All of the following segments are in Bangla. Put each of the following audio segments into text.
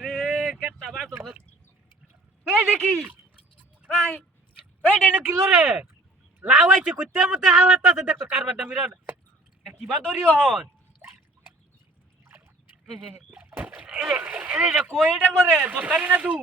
রে কেটটা বার তো এই দেখি ভাই এই দেন কিলো রে লাওয়াইছে কইতে মতে হালাতাছে দেখতো কারবারটা মিরান কিবা দরিও হন এটা কইটা করে দরকারি না তু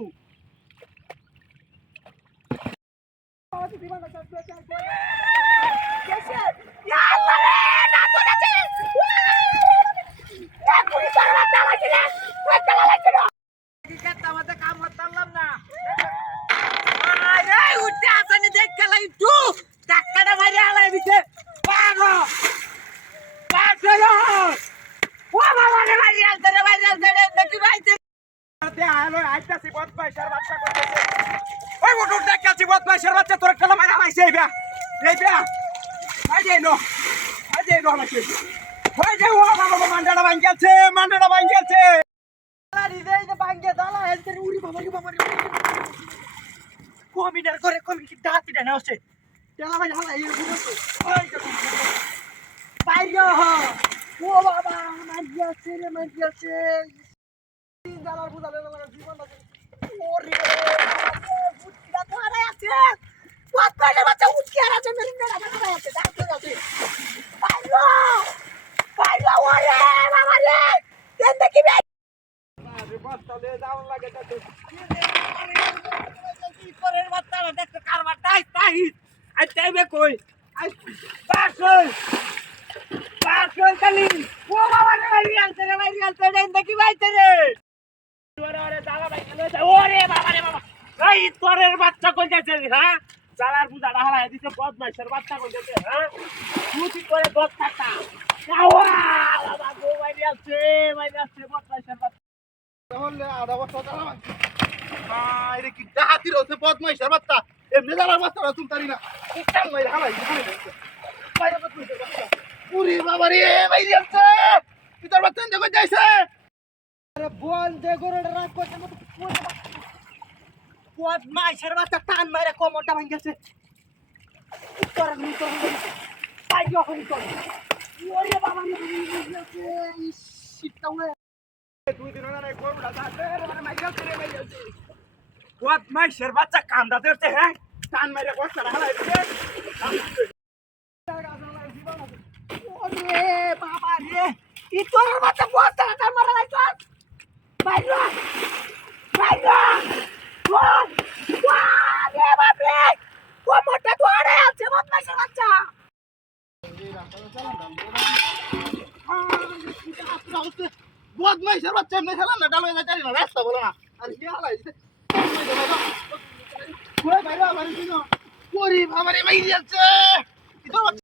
কমিটার করে কমিটি ডাকি দেন আছে তেলা ভাই হালা এই বুঝছো ওই বাইরে ও বাবা মারিয়াছে রে মারিয়াছে তিন জালার বুঝালে জীবন আছে ওরে বুটটা ধরে আছে কত কইলে বাচ্চা উঠকি আর আছে মেরে মেরে বাবা আছে ডাক্তার আছে বাইরে বাইরে ওরে বাবা রে দেন দেখি ভাই আরে বাচ্চা লে যাওন লাগে তো পরের বাচ্চারা দেখতে কারবার তাই তাই আই তাইবে কই আই পার্সল খালি ও বাবা রে মারি আনতে দেন দেখি বাইতে রে ওরে ওরে দাদা ভাই চলে ওরে বাবা রে বাবা এই তোরের বাচ্চা কই যাচ্ছে হ্যাঁ জালার বুঝাড়া হারায় দিছে বদমাইশের বাচ্চা কই যাচ্ছে হ্যাঁ তুই করে দশ টাকা আওয়া বাবা গো মারি আছে বদমাইশের বাচ্চা তাহলে আধা বছর দাঁড়াবা আরে কি ডাহাতির হচ্ছে বদমাইশের বাচ্চা এমনি দাঁড়ার বাচ্চারা তুলতারি না কাল মাইরা হালাই বাইরে বদমাইশের বাচ্চা পুরি বাবা রে বাইরে আছে কি তোর বাচ্চা দেখো যাইছে আরে বল দে গরুটা রাখ করতে মত বদমাইশের বাচ্চা টান মাইরা কোমরটা ভাঙ গেছে তোর বাইরে হই তোর ওরে বাবা রে শীতটা ওরে দুই দিন না গরুটা যাচ্ছে মানে মাইরা করে মাইরা আছে বদমাইশের বাচ্চা কান্দা ধরতে হ্যাঁ টান মাইরা বাচ্চারা হালাই দিছে ওরে বাবা রে ই তোর বাচ্চা বস্তা টান মারা নাই তোর বাইরে ওরে বাবা রে ও মোটা তোরে আছে বদমাইশের বাচ্চা বদমাইশের বাচ্চা এমনি খেলাম না ডালো যাই না রাস্তা বলো না আর কি হালাই দিছে বাইরে বাইরে বাইরে বাবা রে মাইরা আছে